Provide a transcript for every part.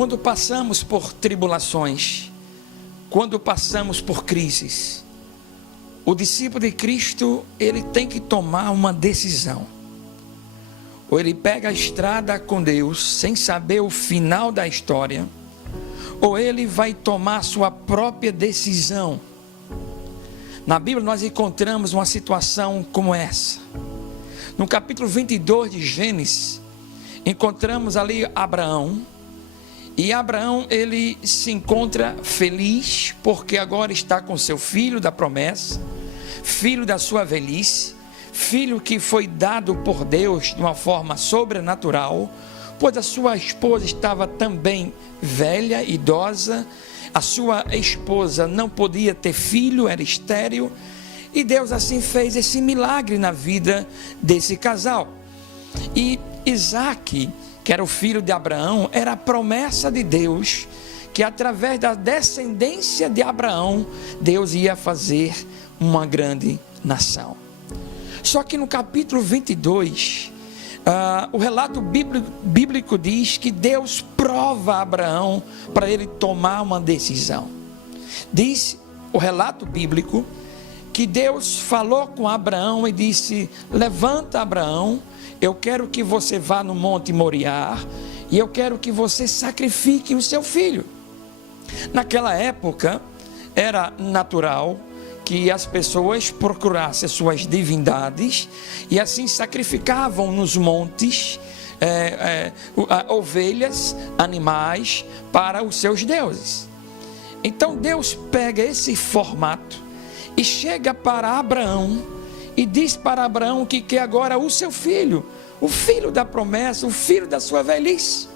Quando passamos por tribulações, quando passamos por crises, o discípulo de Cristo, ele tem que tomar uma decisão. Ou ele pega a estrada com Deus, sem saber o final da história, ou ele vai tomar a sua própria decisão. Na Bíblia nós encontramos uma situação como essa. No capítulo 22 de Gênesis, encontramos ali Abraão. E Abraão, ele se encontra feliz, porque agora está com seu filho da promessa, filho da sua velhice, filho que foi dado por Deus de uma forma sobrenatural, pois a sua esposa estava também velha, idosa, a sua esposa não podia ter filho, era estéril, e Deus assim fez esse milagre na vida desse casal. E Isaque, que era o filho de Abraão, era a promessa de Deus, que através da descendência de Abraão, Deus ia fazer uma grande nação. Só que no capítulo 22, o relato bíblico diz que Deus prova Abraão para ele tomar uma decisão. Diz o relato bíblico que Deus falou com Abraão e disse: levanta, Abraão, eu quero que você vá no Monte Moriá e eu quero que você sacrifique o seu filho. Naquela época era natural que as pessoas procurassem suas divindades e assim sacrificavam nos montes ovelhas, animais para os seus deuses. Então Deus pega esse formato e chega para Abraão e diz para Abraão que quer agora o seu filho, o filho da promessa, o filho da sua velhice.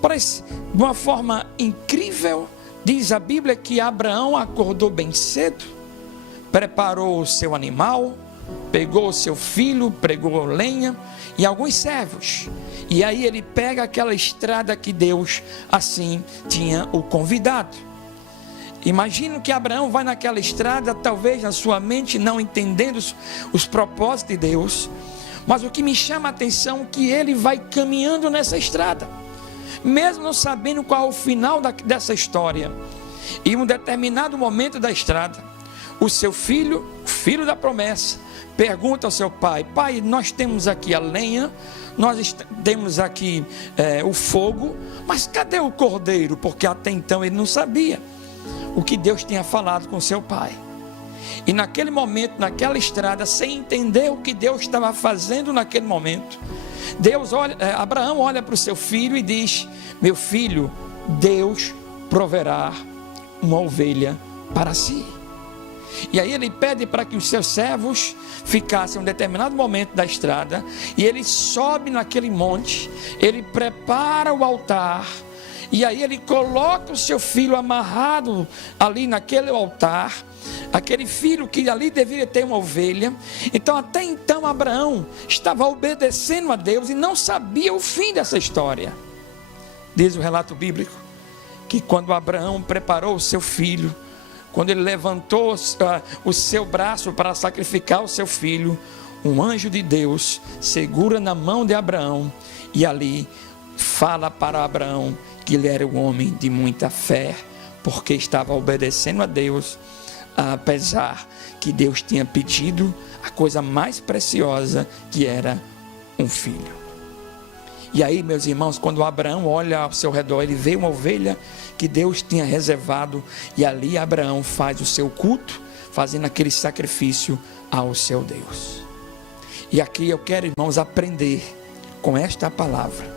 Parece de uma forma incrível. Diz a Bíblia que Abraão acordou bem cedo, preparou o seu animal, pegou o seu filho, pregou lenha e alguns servos. E aí ele pega aquela estrada que Deus assim tinha o convidado. Imagino que Abraão vai naquela estrada, talvez na sua mente não entendendo os propósitos de Deus, mas o que me chama a atenção é que ele vai caminhando nessa estrada, mesmo não sabendo qual é o final dessa história. E em um determinado momento da estrada, o seu filho, o filho da promessa, pergunta ao seu pai: pai, nós temos aqui a lenha, nós temos aqui o fogo, mas cadê o cordeiro? Porque até então ele não sabia o que Deus tinha falado com seu pai. E naquele momento, naquela estrada, sem entender o que Deus estava fazendo naquele momento, Abraão olha para o seu filho e diz: meu filho, Deus proverá uma ovelha para si. E aí ele pede para que os seus servos ficassem em um determinado momento da estrada, e ele sobe naquele monte, ele prepara o altar, e aí ele coloca o seu filho amarrado ali naquele altar, aquele filho que ali deveria ter uma ovelha. Então até então Abraão estava obedecendo a Deus e não sabia o fim dessa história. Diz o relato bíblico que quando Abraão preparou o seu filho, quando ele levantou o seu braço para sacrificar o seu filho, um anjo de Deus segura na mão de Abraão e ali fala para Abraão que ele era um homem de muita fé, porque estava obedecendo a Deus, apesar que Deus tinha pedido a coisa mais preciosa, que era um filho. E aí, meus irmãos, quando Abraão olha ao seu redor, ele vê uma ovelha que Deus tinha reservado, e ali Abraão faz o seu culto, fazendo aquele sacrifício ao seu Deus. E aqui eu quero, irmãos, aprender com esta palavra.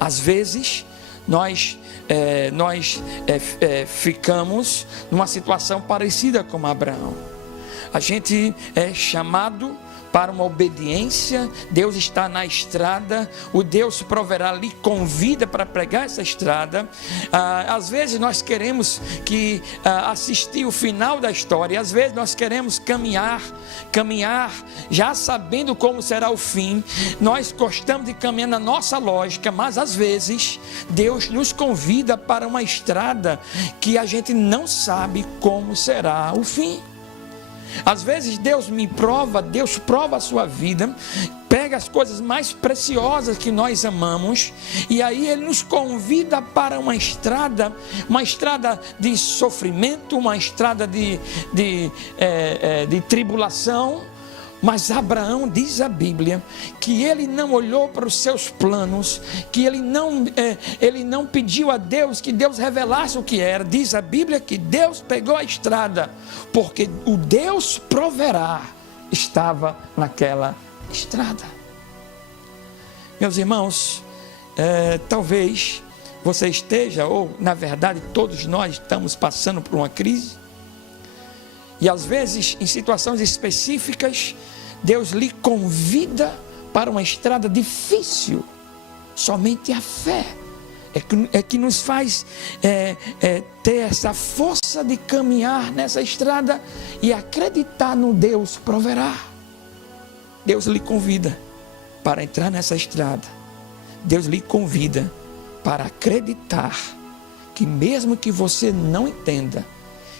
Às vezes nós ficamos numa situação parecida com Abraão. A gente é chamado para uma obediência. Deus está na estrada, o Deus proverá lhe convida para pregar essa estrada. Às vezes nós queremos assistir o final da história, às vezes nós queremos caminhar já sabendo como será o fim. Nós gostamos de caminhar na nossa lógica, mas às vezes Deus nos convida para uma estrada que a gente não sabe como será o fim. Às vezes Deus me prova, Deus prova a sua vida, pega as coisas mais preciosas que nós amamos, e aí Ele nos convida para uma estrada de sofrimento, uma estrada de tribulação. Mas Abraão, diz a Bíblia, que ele não olhou para os seus planos, que ele não pediu a Deus que Deus revelasse o que era. Diz a Bíblia que Deus pegou a estrada, porque o Deus proverá estava naquela estrada. Meus irmãos, talvez você esteja, ou na verdade todos nós estamos passando por uma crise, e às vezes, em situações específicas, Deus lhe convida para uma estrada difícil. Somente a fé é que nos faz ter essa força de caminhar nessa estrada e acreditar no Deus proverá. Deus lhe convida para entrar nessa estrada. Deus lhe convida para acreditar que mesmo que você não entenda,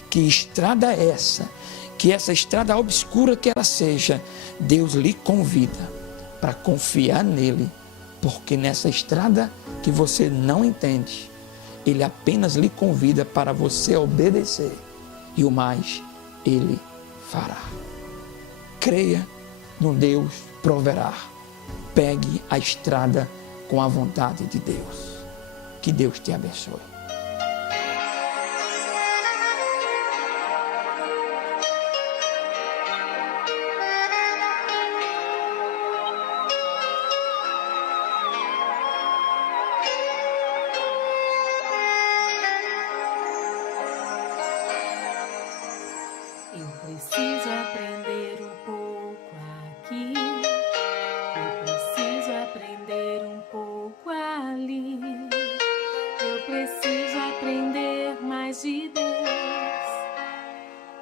que estrada é essa, que essa estrada obscura que ela seja, Deus lhe convida para confiar nele, porque nessa estrada que você não entende, Ele apenas lhe convida para você obedecer, e o mais Ele fará. Creia no Deus proverá. Pegue a estrada com a vontade de Deus. Que Deus te abençoe. Eu preciso aprender um pouco aqui, eu preciso aprender um pouco ali, eu preciso aprender mais de Deus,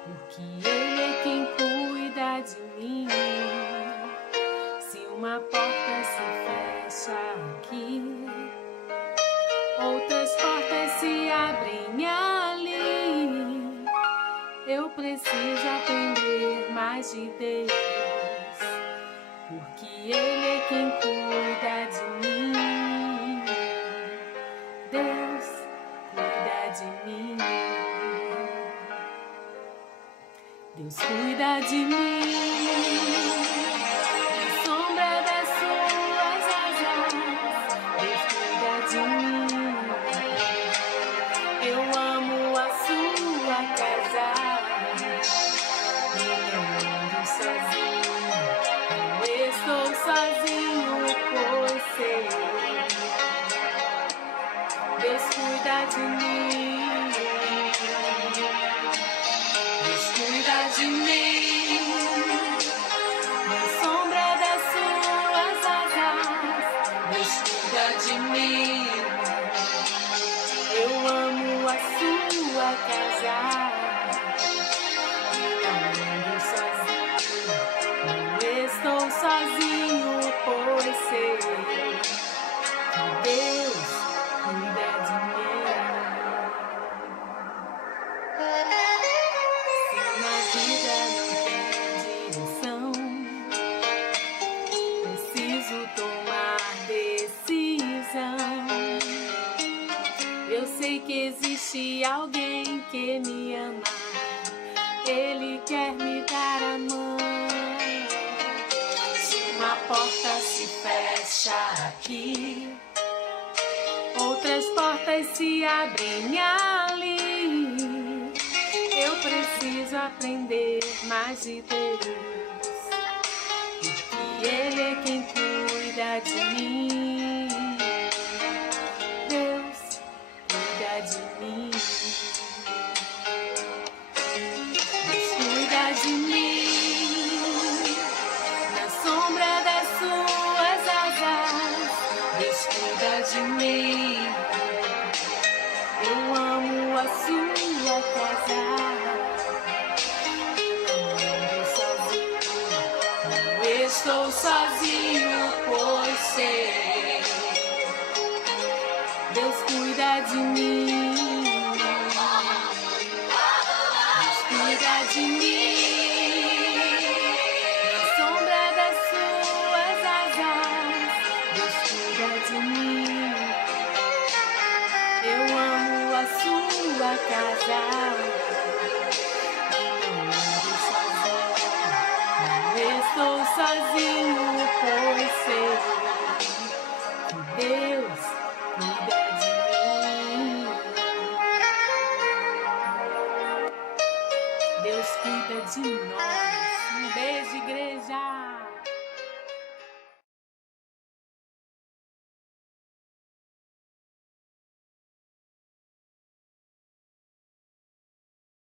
porque Ele é quem cuida de mim. Se uma porta se fecha aqui, outras portas se abrem ali. Eu preciso aprender mais de Deus, porque Ele é quem cuida de mim. Deus cuida de mim. Deus cuida de mim. Na sombra das suas asas, Deus cuida de mim. Eu amo a sua casa. Estou sozinho, pois sei, Deus cuida de mim. Deus cuida de mim. Na sombra das suas asas, Deus cuida de mim. Eu amo a sua casa. Estou sozinho, pois sei que Deus cuida de mim. Se na vida não tem direção, preciso tomar decisão. Eu sei que existe alguém que me ama, Ele quer me dar a mão. Uma porta se fecha aqui, outras portas se abrem ali. Eu preciso aprender mais de Deus, porque Ele é quem cuida de mim. Deus cuida de mim. Deus cuida de mim. Sombra das suas asas, Deus cuida de mim. Eu amo a sua casa. Não estou sozinho, pois sei, Deus cuida de mim. Deus cuida de mim. casa. Não estou sozinho.